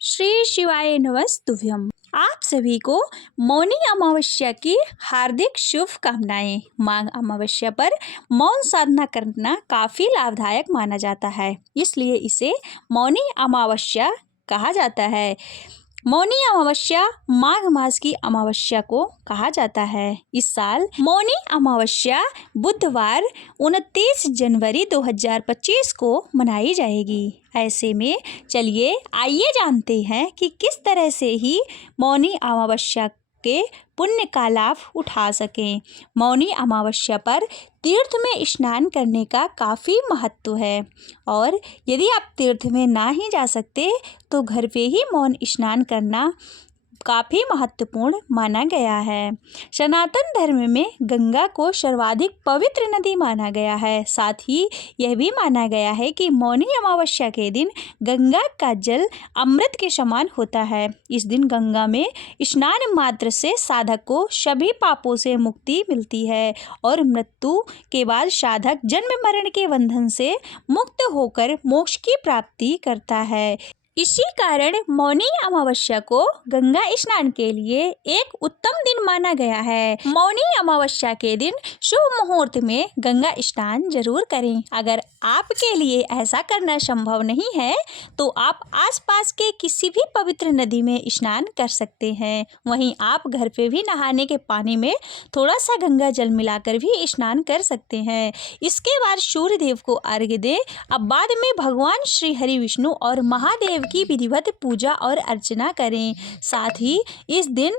श्री शिवाय नमस्तुभ्यम। आप सभी को मौनी अमावस्या की हार्दिक शुभकामनाएं। माघ अमावस्या पर मौन साधना करना काफी लाभदायक माना जाता है, इसलिए इसे मौनी अमावस्या कहा जाता है। मौनी अमावस्या माघ मास की अमावस्या को कहा जाता है। इस साल मौनी अमावस्या बुधवार 29 जनवरी 2025 को मनाई जाएगी। ऐसे में चलिए आइए जानते हैं कि किस तरह से ही मौनी अमावस्या के पुण्य का लाभ उठा सकें। मौनी अमावस्या पर तीर्थ में स्नान करने का काफ़ी महत्व है, और यदि आप तीर्थ में ना ही जा सकते तो घर पे ही मौन स्नान करना काफ़ी महत्वपूर्ण माना गया है। सनातन धर्म में गंगा को सर्वाधिक पवित्र नदी माना गया है। साथ ही यह भी माना गया है कि मौनी अमावस्या के दिन गंगा का जल अमृत के समान होता है। इस दिन गंगा में स्नान मात्र से साधक को सभी पापों से मुक्ति मिलती है और मृत्यु के बाद साधक जन्म मरण के बंधन से मुक्त होकर मोक्ष की प्राप्ति करता है। इसी कारण मौनी अमावस्या को गंगा स्नान के लिए एक उत्तम दिन माना गया है। मौनी अमावस्या के दिन शुभ मुहूर्त में गंगा स्नान जरूर करें। अगर आपके लिए ऐसा करना संभव नहीं है तो आप आसपास के किसी भी पवित्र नदी में स्नान कर सकते हैं। वहीं आप घर पे भी नहाने के पानी में थोड़ा सा गंगा जल मिलाकर भी स्नान कर सकते हैं। इसके बाद सूर्य देव को अर्घ्य दें। अब बाद में भगवान श्री हरि विष्णु और महादेव की विधिवत पूजा और अर्चना करें। साथ ही इस दिन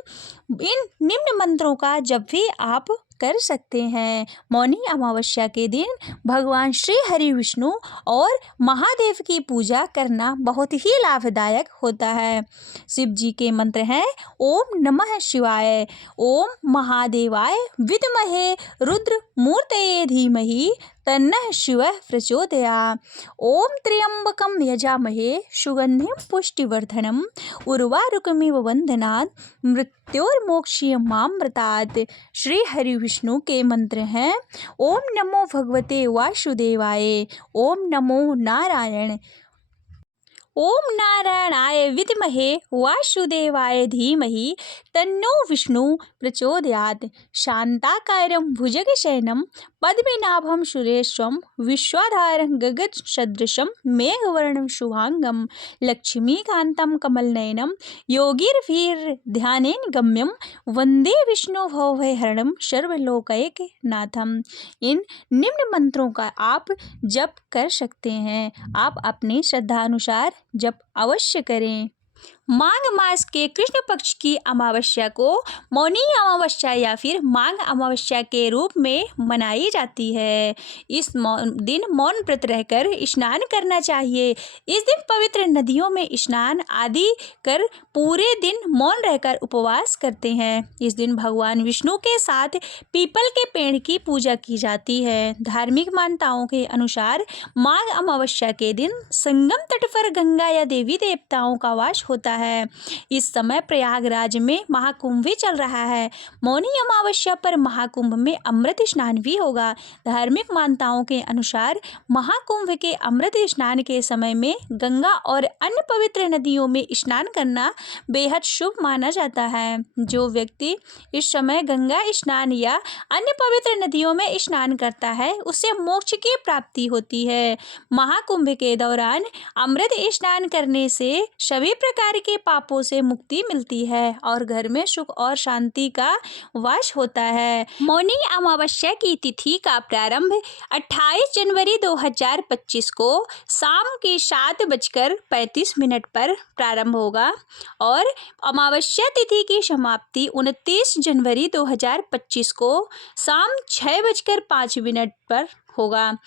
इन निम्न मंत्रों का जप भी आप कर सकते हैं। मौनी अमावस्या के दिन भगवान श्री हरि विष्णु और महादेव की पूजा करना बहुत ही लाभदायक होता है। शिव जी के मंत्र हैं ओम नमः शिवाय, ओम महादेवाय विद्महे रुद्र मूर्तये धीमहि तन्नः शिवः प्रचोदयात्। ओम त्र्यंबकं यजामहे सुगंधिं पुष्टिवर्धनम् उर्वारुकमिव बन्धनात् मृत्योर्मोक्षीयमामृतात्। श्री हरि विष्णु के मंत्र हैं ओम नमो भगवते वासुदेवाय, ओम नमो नारायण, ओम नारायणाय विद्महे वासुदेवाय धीमहि तन्नो विष्णु प्रचोदयात्। शांताकारं भुजगशयनं पद्मनाभं सुरेशं विश्वाधारं गगनसदृशं मेघवर्णं शुभांगं लक्ष्मीकान्तं कमलनयनं योगिर्भिर्ध्यानेन गम्यं वन्दे विष्णु भवभयहरणं सर्वलोकैकनाथं। इन निम्न मंत्रों का आप जप कर सकते हैं। आप अपनी श्रद्धा अनुसार जप अवश्य करें। माघ मास के कृष्ण पक्ष की अमावस्या को मौनी अमावस्या या फिर माघ अमावस्या के रूप में मनाई जाती है। इस दिन मौन व्रत रहकर स्नान करना चाहिए। इस दिन पवित्र नदियों में स्नान आदि कर पूरे दिन मौन रहकर उपवास करते हैं। इस दिन भगवान विष्णु के साथ पीपल के पेड़ की पूजा की जाती है। धार्मिक मान्यताओं के अनुसार माघ अमावस्या के दिन संगम तट पर गंगा या देवी देवताओं का वास होता है। इस समय प्रयागराज में महाकुंभ भी चल रहा है। मौनी अमावस्या पर महाकुंभ में अमृत स्नान भी होगा। धार्मिक मान्यताओं के अनुसार महाकुंभ के अमृत स्नान के समय में गंगा और अन्य पवित्र नदियों में स्नान करना बेहद शुभ माना जाता है। जो व्यक्ति इस समय गंगा स्नान या अन्य पवित्र नदियों में स्नान करता है उसे मोक्ष की प्राप्ति होती है। महाकुंभ के दौरान अमृत स्नान करने से सभी प्रकार के पापों से मुक्ति मिलती है और घर में सुख और शांति का वास होता है। मौनी अमावस्या की तिथि का प्रारंभ 28 जनवरी 2025 को शाम के 7:35 पर प्रारंभ होगा और अमावस्या तिथि की समाप्ति 29 जनवरी 2025 को शाम 6:05 पर होगा।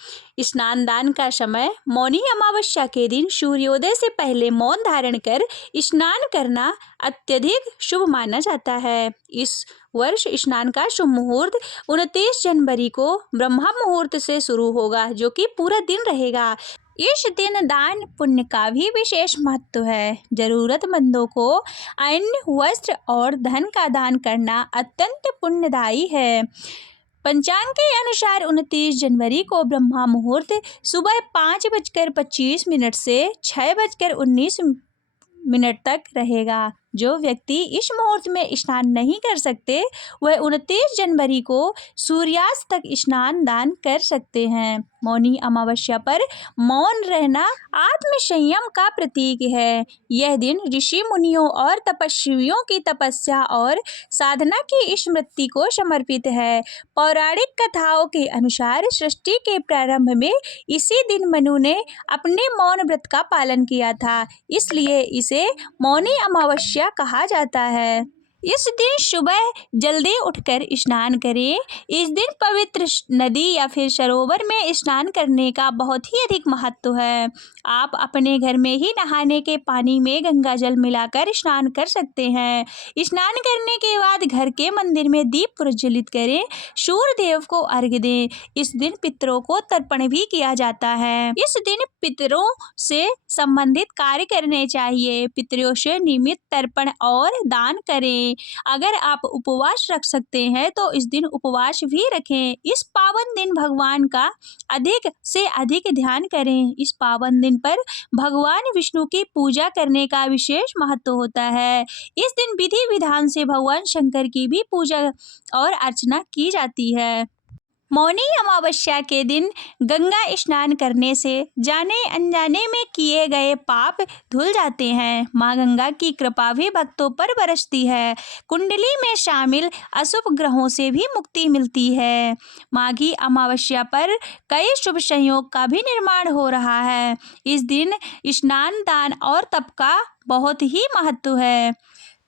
स्नान दान का समय मौनी अमावस्या के दिन सूर्योदय से पहले मौन धारण कर स्नान करना अत्यधिक शुभ माना जाता है। इस वर्ष स्नान का शुभ मुहूर्त 29 जनवरी को ब्रह्मा मुहूर्त से शुरू होगा, जो कि पूरा दिन रहेगा। इस दिन दान पुण्य का भी विशेष महत्व है। जरूरतमंदों को अन्न, वस्त्र और धन का दान करना अत्यंत पुण्यदायी है। पंचांग के अनुसार 29 जनवरी को ब्रह्मा मुहूर्त सुबह 5:25 से 6:19 मिनट तक रहेगा। जो व्यक्ति इस मुहूर्त में स्नान नहीं कर सकते वह 29 जनवरी को सूर्यास्त तक स्नान दान कर सकते हैं। मौनी अमावस्या पर मौन रहना आत्म संयम का प्रतीक है। यह दिन ऋषि मुनियों और तपस्वियों की तपस्या और साधना की स्मृति को समर्पित है। पौराणिक कथाओं के अनुसार सृष्टि के प्रारंभ में इसी दिन मनु ने अपने मौन व्रत का पालन किया था, इसलिए इसे मौनी अमावस्या कहा जाता है। इस दिन सुबह जल्दी उठकर स्नान करें। इस दिन पवित्र नदी या फिर सरोवर में स्नान करने का बहुत ही अधिक महत्व है। आप अपने घर में ही नहाने के पानी में गंगा जल मिलाकर स्नान कर सकते हैं। स्नान करने के बाद घर के मंदिर में दीप प्रज्वलित करें, सूर्य देव को अर्घ्य दें। इस दिन पितरों को तर्पण भी किया जाता है। इस दिन पितरों से संबंधित कार्य करने चाहिए। पितरों से नियमित तर्पण और दान करें। अगर आप उपवास रख सकते हैं तो इस दिन उपवास भी रखें। इस पावन दिन भगवान का अधिक से अधिक ध्यान करें। इस पावन दिन पर भगवान विष्णु की पूजा करने का विशेष महत्व होता है। इस दिन विधि विधान से भगवान शंकर की भी पूजा और अर्चना की जाती है। मौनी अमावस्या के दिन गंगा स्नान करने से जाने अनजाने में किए गए पाप धुल जाते हैं। माँ गंगा की कृपा भी भक्तों पर बरसती है। कुंडली में शामिल अशुभ ग्रहों से भी मुक्ति मिलती है। माघी अमावस्या पर कई शुभ संयोग का भी निर्माण हो रहा है। इस दिन स्नान दान और तप का बहुत ही महत्व है।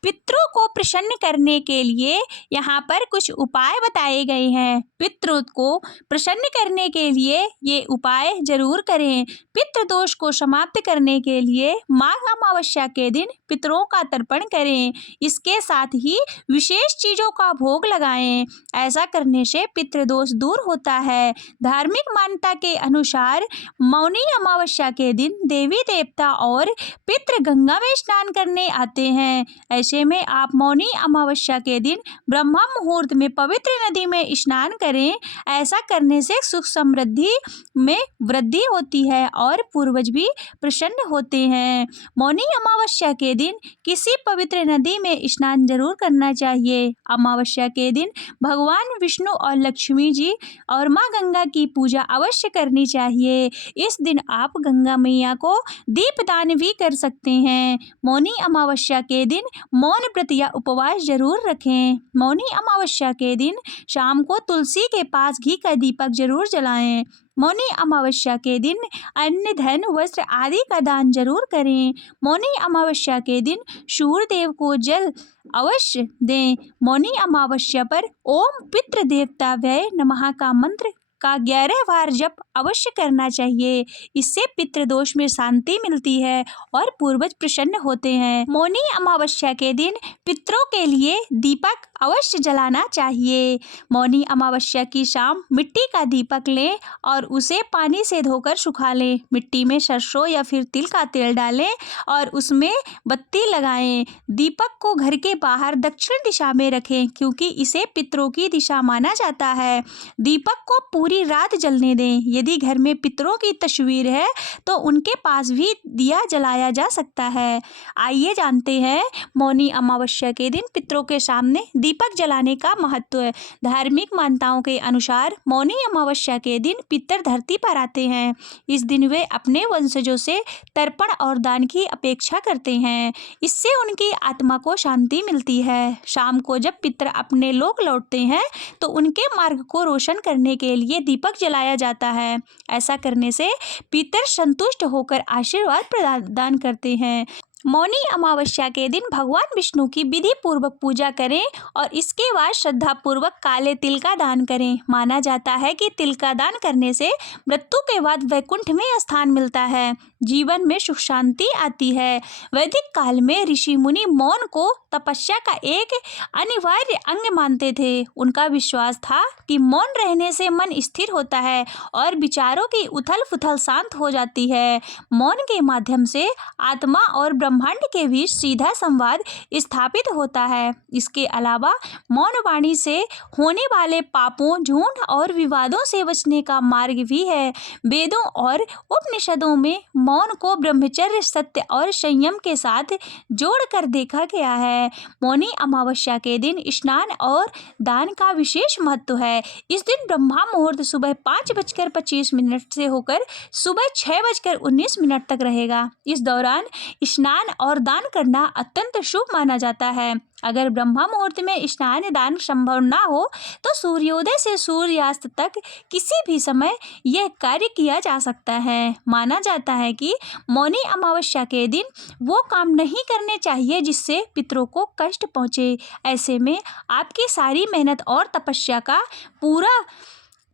पितरों को प्रसन्न करने के लिए यहाँ पर कुछ उपाय बताए गए हैं। पितरों को प्रसन्न करने के लिए ये उपाय जरूर करें। पितृ दोष को समाप्त करने के लिए माघ अमावस्या के दिन पितरों का तर्पण करें। इसके साथ ही विशेष चीज़ों का भोग लगाएं। ऐसा करने से पितृ दोष दूर होता है। धार्मिक मान्यता के अनुसार मौनी अमावस्या के दिन देवी देवता और पितृ गंगा में स्नान करने आते हैं। ऐसे में आप मौनी अमावस्या के दिन ब्रह्म मुहूर्त में पवित्र नदी में स्नान करें। ऐसा करने से सुख समृद्धि में वृद्धि होती है और पूर्वज भी प्रसन्न होते हैं। मौनी अमावस्या के दिन किसी पवित्र नदी में स्नान जरूर करना चाहिए। अमावस्या के दिन भगवान विष्णु और लक्ष्मी जी और माँ गंगा की पूजा अवश्य करनी चाहिए। इस दिन आप गंगा मैया को दीपदान भी कर सकते हैं। मौनी अमावस्या के दिन मौन व्रत या उपवास जरूर रखें। मौनी अमावस्या के दिन शाम को तुलसी के पास घी का दीपक जरूर जलाएं। मौनी अमावस्या के दिन अन्न धन वस्त्र आदि का दान जरूर करें। मौनी अमावस्या के दिन सूर्य देव को जल अवश्य दें। मौनी अमावस्या पर ओम पितृ देवता व्यय नमः का मंत्र का 11 बार जप अवश्य करना चाहिए। इससे पितृ दोष में शांति मिलती है और पूर्वज प्रसन्न होते हैं। मौनी अमावस्या के दिन पितरों के लिए दीपक अवश्य जलाना चाहिए। मौनी अमावस्या की शाम मिट्टी का दीपक लें और उसे पानी से धोकर सुखा लें। मिट्टी में सरसों या फिर तिल का तेल डालें और उसमें बत्ती लगाएं। दीपक को घर के बाहर दक्षिण दिशा में रखें क्योंकि इसे पितरों की दिशा माना जाता है। दीपक को पूरी रात जलने दें। यदि घर में पितरों की तस्वीर है तो उनके पास भी दिया जलाया जा सकता है। आइए जानते हैं मौनी अमावस्या के दिन पितरों के सामने दीपक जलाने का महत्व है। धार्मिक मान्यताओं के अनुसार मौनी अमावस्या के दिन पितर धरती पर आते हैं। इस दिन वे अपने वंशजों से तर्पण और दान की अपेक्षा करते हैं। इससे उनकी आत्मा को शांति मिलती है। शाम को जब पितर अपने लोक लौटते हैं तो उनके मार्ग को रोशन करने के लिए दीपक जलाया जाता है। ऐसा करने से पितर संतुष्ट होकर आशीर्वाद प्रदान करते हैं। मौनी अमावस्या के दिन भगवान विष्णु की विधि पूर्वक पूजा करें और इसके बाद श्रद्धा पूर्वक काले तिल का दान करें। माना जाता है कि तिल का दान करने से मृत्यु के बाद वैकुंठ में स्थान मिलता है, जीवन में सुख शांति आती है। वैदिक काल में ऋषि मुनि मौन को तपस्या का एक अनिवार्य अंग मानते थे। उनका विश्वास था कि मौन रहने से मन स्थिर होता है और विचारों की उथल पुथल शांत हो जाती है। मौन के माध्यम से आत्मा और ब्रह्मांड के बीच सीधा संवाद स्थापित होता है। इसके अलावा मौन वाणी से होने वाले पापों, झूठ और विवादों से बचने का मार्ग भी है। वेदों और उपनिषदों में मौन को ब्रह्मचर्य, सत्य और संयम के साथ जोड़कर देखा गया है। मौनी अमावस्या के दिन स्नान और दान का विशेष महत्व है। इस दिन ब्रह्म मुहूर्त सुबह 5:25 से होकर सुबह 6:19 तक रहेगा। इस दौरान स्नान और दान करना अत्यंत शुभ माना जाता है। अगर ब्रह्म मुहूर्त में स्नान दान संभव ना हो तो सूर्योदय से सूर्यास्त तक किसी भी समय यह कार्य किया जा सकता है। माना जाता है कि मौनी अमावस्या के दिन वो काम नहीं करने चाहिए जिससे पितरों को कष्ट पहुँचे। ऐसे में आपकी सारी मेहनत और तपस्या का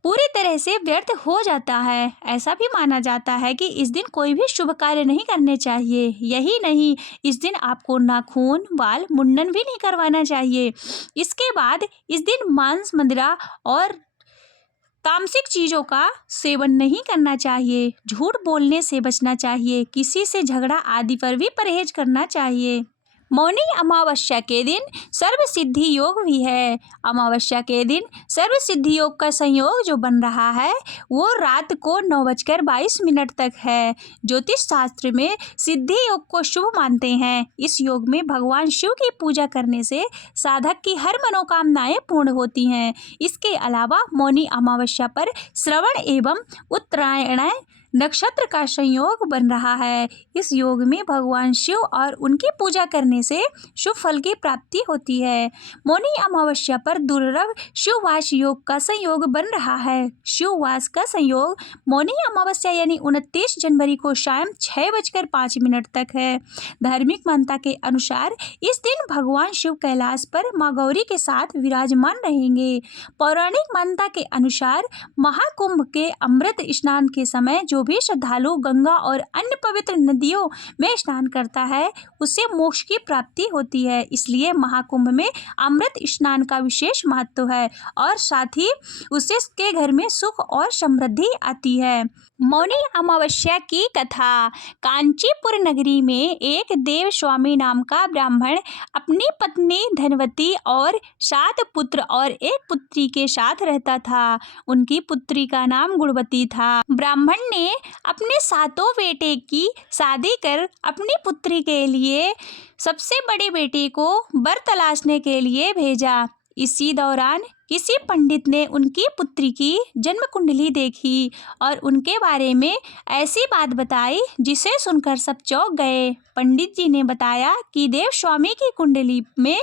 पूरी तरह से व्यर्थ हो जाता है। ऐसा भी माना जाता है कि इस दिन कोई भी शुभ कार्य नहीं करने चाहिए। यही नहीं, इस दिन आपको नाखून, बाल मुंडन भी नहीं करवाना चाहिए। इसके बाद इस दिन मांस, मदिरा और तामसिक चीज़ों का सेवन नहीं करना चाहिए। झूठ बोलने से बचना चाहिए। किसी से झगड़ा आदि पर भी परहेज करना चाहिए। मौनी अमावस्या के दिन सर्व सिद्धि योग भी है। अमावस्या के दिन सर्व सिद्धि योग का संयोग जो बन रहा है वो रात को 9:22 तक है। ज्योतिष शास्त्र में सिद्धि योग को शुभ मानते हैं। इस योग में भगवान शिव की पूजा करने से साधक की हर मनोकामनाएं पूर्ण होती हैं। इसके अलावा मौनी अमावस्या पर श्रवण एवं उत्तरायण नक्षत्र का संयोग बन रहा है। इस योग में भगवान शिव और उनकी पूजा करने से शुभ फल की प्राप्ति होती है। मौनी अमावस्या पर दुर्लभ शिववास योग का संयोग बन रहा है। शिववास का संयोग मौनी अमावस्या यानी 29 जनवरी को शाम 6:05 तक है। धार्मिक मान्यता के अनुसार इस दिन भगवान शिव कैलाश पर माँ गौरी के साथ विराजमान रहेंगे। पौराणिक मान्यता के अनुसार महाकुंभ के अमृत स्नान के समय जो भी श्रद्धालु गंगा और अन्य पवित्र नदियों में स्नान करता है उससे मोक्ष की प्राप्ति होती है। इसलिए महाकुंभ में अमृत स्नान का विशेष महत्व है और साथ ही उससे के घर में सुख और समृद्धि आती है। मौनी अमावस्या की कथा। कांचीपुर नगरी में एक देव स्वामी नाम का ब्राह्मण अपनी पत्नी धनवती और 7 पुत्र और एक पुत्री के साथ रहता था। उनकी पुत्री का नाम गुणवती था। ब्राह्मण ने अपने 7 बेटे की शादी कर अपनी पुत्री के लिए सबसे बड़े बेटे को वर तलाशने के लिए भेजा। इसी दौरान किसी पंडित ने उनकी पुत्री की जन्म कुंडली देखी और उनके बारे में ऐसी बात बताई जिसे सुनकर सब चौंक गए। पंडित जी ने बताया कि देव स्वामी की कुंडली में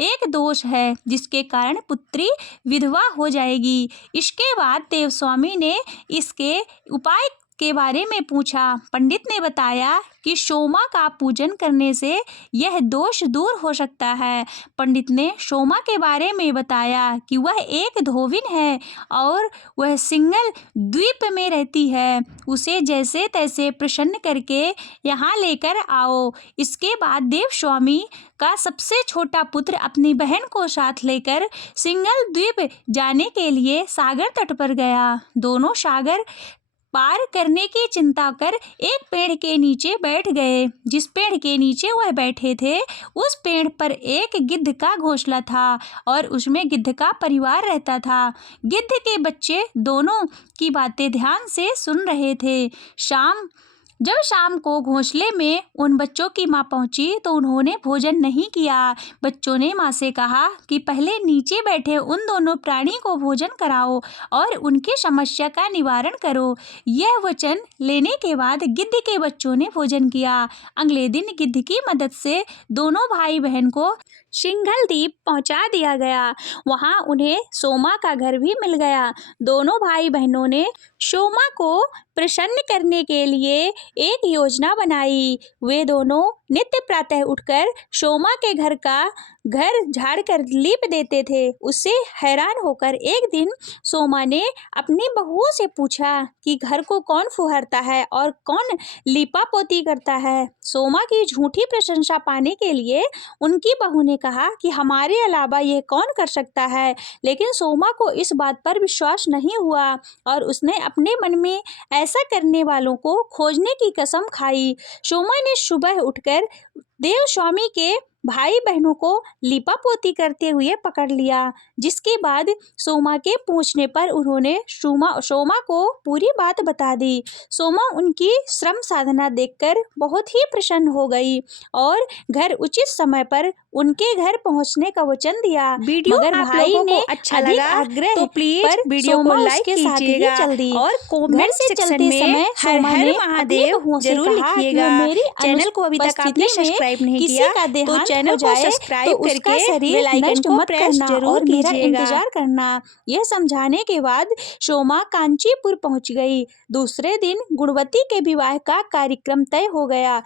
एक दोष है जिसके कारण पुत्री विधवा हो जाएगी। इसके बाद देव स्वामी ने इसके उपाय के बारे में पूछा। पंडित ने बताया कि सोमा का पूजन करने से यह दोष दूर हो सकता है। पंडित ने सोमा के बारे में बताया कि वह एक धोबिन है और वह सिंगल द्वीप में रहती है। उसे जैसे तैसे प्रसन्न करके यहाँ लेकर आओ। इसके बाद देव स्वामी का सबसे छोटा पुत्र अपनी बहन को साथ लेकर सिंगल द्वीप जाने के लिए सागर तट पर गया। दोनों सागर पार करने की चिंता कर एक पेड़ के नीचे बैठ गए। जिस पेड़ के नीचे वह बैठे थे उस पेड़ पर एक गिद्ध का घोंसला था और उसमें गिद्ध का परिवार रहता था। गिद्ध के बच्चे दोनों की बातें ध्यान से सुन रहे थे। जब शाम को घोंसले में उन बच्चों की माँ पहुंची तो उन्होंने भोजन नहीं किया। बच्चों ने माँ से कहा कि पहले नीचे बैठे उन दोनों प्राणी को भोजन कराओ और उनकी समस्या का निवारण करो। यह वचन लेने के बाद गिद्ध के बच्चों ने भोजन किया। अगले दिन गिद्ध की मदद से दोनों भाई बहन को सिंघल द्वीप पहुंचा दिया गया। वहां उन्हें सोमा का घर भी मिल गया। दोनों भाई बहनों ने सोमा को प्रसन्न करने के लिए एक योजना बनाई। वे दोनों नित्य प्रातः उठकर सोमा के घर झाड़ कर लीप देते थे। उससे हैरान होकर एक दिन सोमा ने अपनी बहू से पूछा कि घर को कौन फुहारता है और कौन लीपा पोती करता है। सोमा की झूठी प्रशंसा पाने के लिए उनकी बहू ने कहा कि हमारे अलावा यह कौन कर सकता है। लेकिन सोमा को इस बात पर विश्वास नहीं हुआ और उसने अपने मन में ऐसा करने वालों को खोजने की कसम खाई। सोमा ने सुबह उठकर देव स्वामी के भाई बहनों को लिपापोती करते हुए पकड़ लिया, जिसके बाद सोमा के पूछने पर उन्होंने सोमा को पूरी बात बता दी। सोमा उनकी श्रम साधना देखकर बहुत ही प्रसन्न हो गई और घर उचित समय पर उनके घर पहुंचने का वचन दिया। वीडियो मगर आप भाई लोगों ने को अच्छा अधिक लगा आग्रह तो प्लीज पर वीडियो को सोमा लाइक उसके साथ ही कीजिएगा चल दी। और घर कमेंट से सेक्शन चलते में समय हर सोमा हर ने अपनी महादेव बहुओं से जरूर कहा कि लिखिएगा। मेरी चैनल को अभी तक आपने अनुपस्थिति में सब्सक्राइब नहीं किसी किया का तो देहांत चैनल हो को जाए तो सब्सक्राइब उसका करके शरीर बेल आइकन नष्ट को मत प्रेस करना जरूर और मेरा कीजिएगा। इंतजार करना। यह समझाने के बाद सोमा कांचीपुर पहुंच गई। दूसरे दिन गुणवती के विवाह का कार्यक्रम तय हो गया।